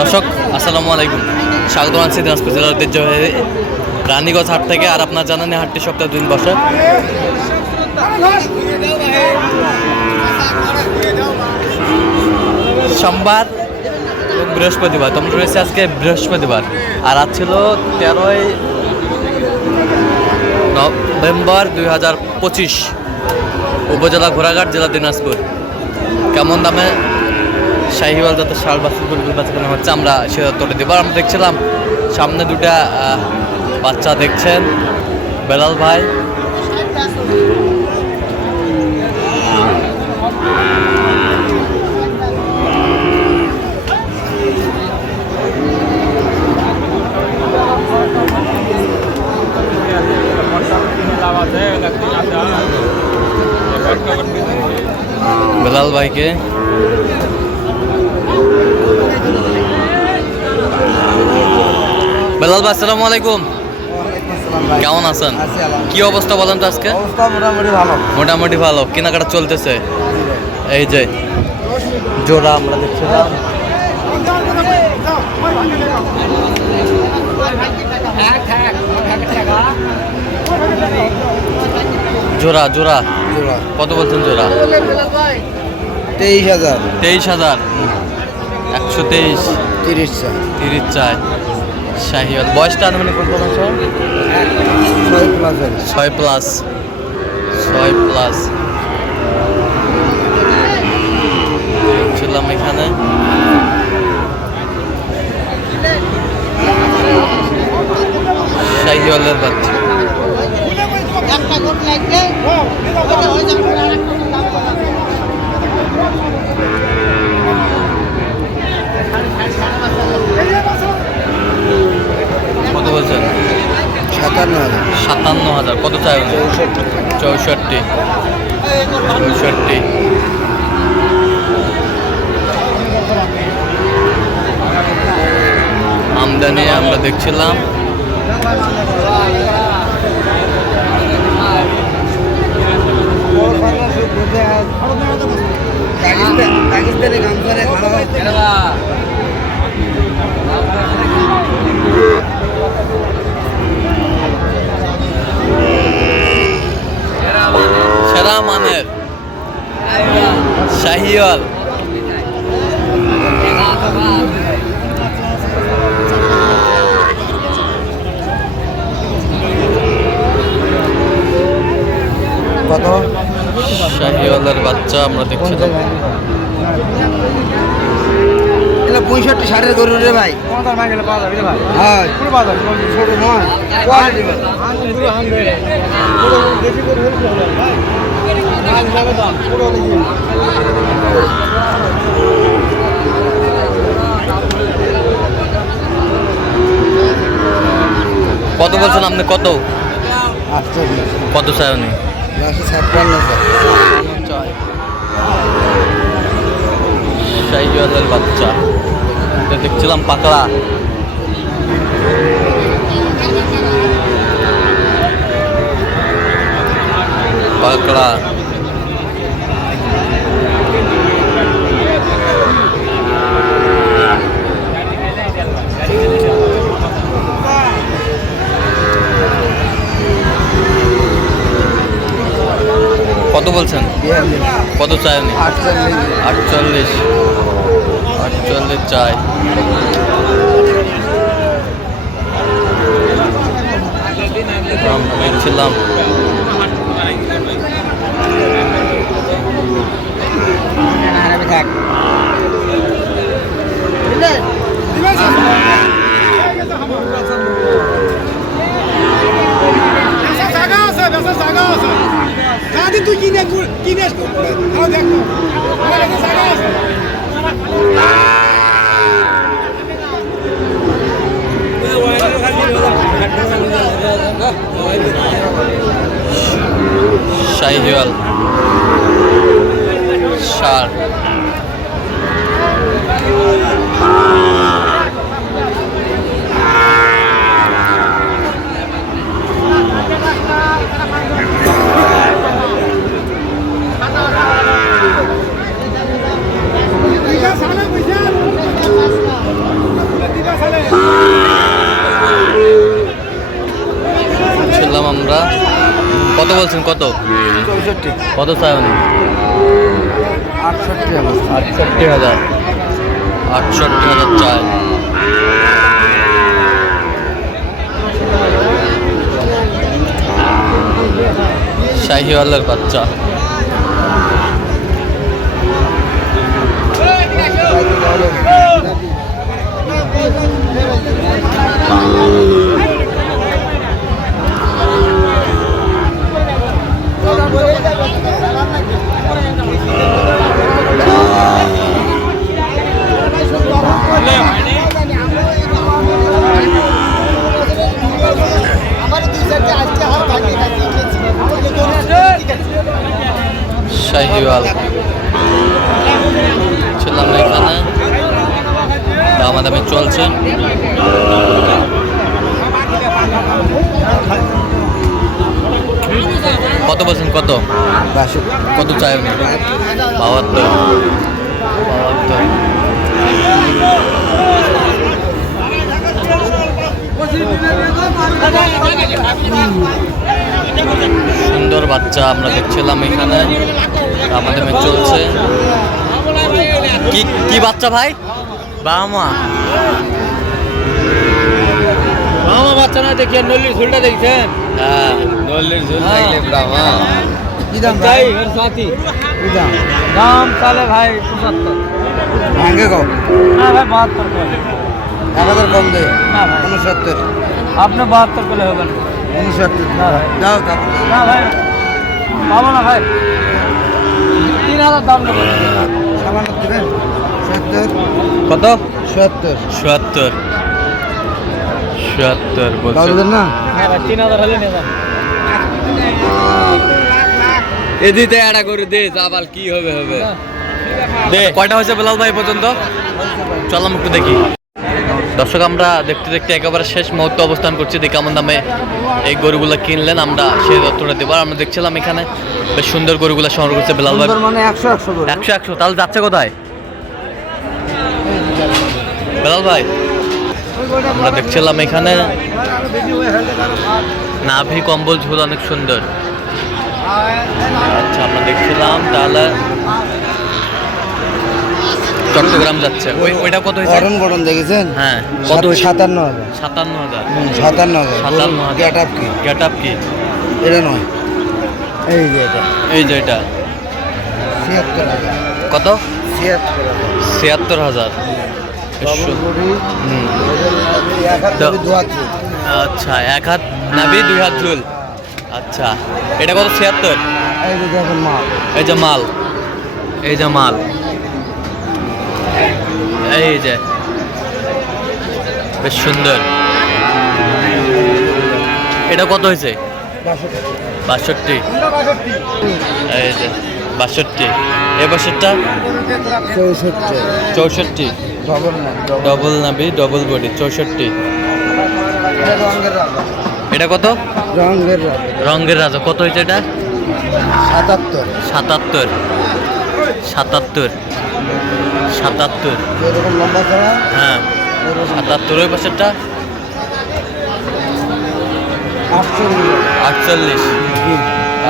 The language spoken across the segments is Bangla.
দর্শক, আসসালামু আলাইকুম। স্বাগত আছি দিনাজপুর জেলার ঐতিহ্যবাহী রানীগঞ্জ হাট থেকে, আর আপনার জানেন হাটটি সপ্তাহে দিন বসে। সোমবার বৃহস্পতিবার তোমরা রয়েছে আজকে বৃহস্পতিবার, আর আজ ছিল তেরোই নভেম্বর দুই হাজার পঁচিশ, উপজেলা ঘোড়াঘাট, জেলা দিনাজপুর। কেমন দামে শাহিওয়াল যত বাছুর গরু বাচ্চাখানে হচ্ছে আমরা সে তোটা দেবো। আমরা দেখছিলাম, সামনে দুটা বাচ্চা দেখছেন, বেলাল ভাই। বেলাল ভাইকে বেলাল ভাই আসসালামু আলাইকুম। কেমন আছেন? কি অবস্থা বলেন তো আজকে? মোটামুটি ভালো। মোটামুটি ভালো। কেনাকাটা চলতেছে। এই যে জোড়া আমরা দেখছিলাম। জোড়া জোড়া। কত বলছেন জোড়া? তেইশ হাজার। তেইশ হাজার। একশো তেইশ। তিরিশ চার তিরিশ চায় শাহিওয়াল। বয়সটা আনুমানিক কত বছর? ছয় প্লাস ছয় প্লাস ছয় প্লাস ছিলাম এখানে। শাহিওয়ালের বাচ্চা। একটা গোট লাগবে ওটা হয়ে যাবে আর একটা দাম করা কত বলছেন? সাতান্ন হাজার। সাতান্ন হাজার। কত চাই? চৌষট্টি। চৌষট্টি। আমদানি আমরা দেখছিলাম। পাকিস্তানি গামছারে ভালো সেরা মানের শাহিওয়াল কত? শাহিওয়ালের বাচ্চা আমরা দেখছিলাম পঁয়ষট্টি ষাটের গরু রে ভাই। হ্যাঁ। কত বলছেন আপনি? কত? কত চাই উনি নশো বাচ্চা। দেখছিলাম পাকড়া। পাকড়া। কত বলছেন? কত চাই আমি আটচল্লিশ। আটচল্লিশ চাই ছিলাম বেচা জায়গা আছে বেচা জায়গা আছে সারাদিন তুই কিনে ঘুর- কিনে তাও দেখ না। আমার কাছে জায়গা আছে শাহিওয়াল সার বলছেন কত চৌষট্টি কত উনি? আটষট্টি আটষট্টি হাজার। আটষট্টি হাজার চাই শাহিওয়ালের বাচ্চা। শাহিওয়াল ছিলাম এখানে। দামাদামি চলছে। কত বলছেন কত? কত চাই? বাহাত্তর। বাহাত্তর। সুন্দর বাচ্চা আমরা দেখছিলাম এখানে। আমাদের চলছে। কি কি বাচ্চা ভাই? বাবা মামা বাচ্চা না দেখিয়ে নল্লির ঝুলটা দেখছেন? হ্যাঁ। নল্লির ঝুল থাকলে ব্রাহ্মা কি দাম ভাই? ওর সাথী। কি দাম? দাম তাহলে ভাই পঁচাত্তর। ভাঙ্গে কম? না ভাই বাহাত্তর করে। এক হাজার কম দে। না ভাই। উনসত্তর। আপনি বাহাত্তর করলে হবে না। উনসত্তর। না ভাই। যাও তারপর না ভাই। পাবো না ভাই। তিন হাজার দাম সামান্য দেবেন? সত্তর। কত? সত্তর। চুয়াত্তর চুয়াত্তর দাও না? হ্যাঁ তিন হাজার হলে নেবেন এদিকে একটা করে দে আবার কি হবে হবে। দে কয়টা হয়েছে বেলাল ভাই পর্যন্ত? চলাম একটু দেখি। দর্শক আমরা দেখতে দেখতে একেবারে শেষ মুহূর্তে অবস্থান করছি। দেখে কেমন দামে এই গরুগুলো কিনলেন আমরা সেই তথ্যটা দেবো। আমরা দেখছিলাম এখানে বেশ সুন্দর গরুগুলো সংগ্রহ করছে বেলাল ভাই। মানে একশো একশো একশো একশো তাহলে যাচ্ছে কোথায়? বেলাল ভাই আমরা দেখছিলাম এখানে নাভি কম্বল ঝুল অনেক সুন্দর। আচ্ছা আমরা দেখছিলাম তাহলে চট্টগ্রাম যাচ্ছে। ওই ওইটা কত হয়েছে? গরম গরম দেখেছেন? হ্যাঁ কত সাতান্ন হাজার। সাতান্ন হাজার। সাতান্ন হাজার। সাতান্ন হাজার। গেট আপ কি গেট আপ কি এটা নয়। এই যে এটা। এই যে এটা। ছিয়াত্তর হাজার। কত? ছিয়াত্তর হাজার। ছিয়াত্তর হাজার। আচ্ছা এক হাত নাবি দুই হাত ঝুল আচ্ছা এটা কত? ছিয়াত্তর? এই যে দেখেন এই যে মাল। এই যে মাল। এই যে। বেশ সুন্দর। এটা কত হয়েছে? বাষট্টি। এই যে, বাষট্টি। এ বছরটা চৌষট্টি। চৌষট্টি ডবল নাবি, ডবল বডি, চৌষট্টি। এটা কত? রঙের রঙের রাজা। কত হয়েছে এটা? সাতাত্তর। সাতাত্তর। সাতাত্তর। সাতাত্তর। যেরকম লম্বা ছাড়া হ্যাঁ সাতাত্তর ওই পাশেরটা? আটচল্লিশ।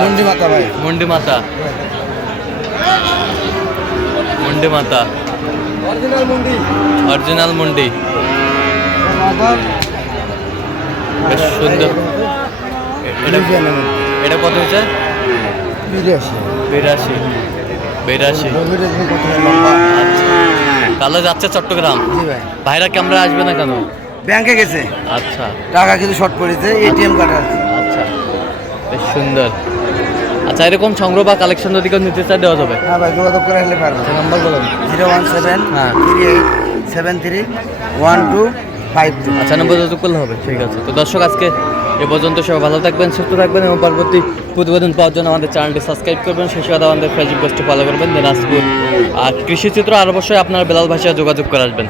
মন্ডি মাথা ভাই। মুন্ডি মাতা। মুন্ডি মাতা। অরিজিনাল মন্ডি। অরিজিনাল মুন্ডি। বেশ সুন্দর। এটা এটা কত হয়েছে? বিরাশি। বিরাশি। বিরাশি। আচ্ছা। তাহলে যাচ্ছে চট্টগ্রাম। ভাইরা ক্যামেরা আসবে না কেন? ব্যাংকে গেছে। আচ্ছা। টাকা কিন্তু শর্ট পড়েছে এটিএম কার্ড আছে। আচ্ছা। বেশ সুন্দর। আচ্ছা এরকম সংগ্রহ বা কালেকশন যদি কেউ নিতে চায় দেওয়া যাবে। হ্যাঁ ভাই যোগাযোগ করে আসলে পারব। নাম্বার বলুন জিরো ওয়ান সেভেন হ্যাঁ। Three eight seven three one two five two. আচ্ছা নম্বর যোগাযোগ করলে হবে। ঠিক আছে। তো দর্শক আজকে এ পর্যন্ত সবাই ভালো থাকবেন, সুস্থ থাকবেন এবং পরবর্তী প্রতিবেদন পাওয়ার জন্য আমাদের চ্যানেলটি সাবস্ক্রাইব করবেন। সেই সাথে আমাদের ফেসবুক পেজটি ফলো করবেন। দিনাজপুর আর কৃষি চিত্র আর অবশ্যই আপনার বেলাল ভাষায় যোগাযোগ করে আসবেন।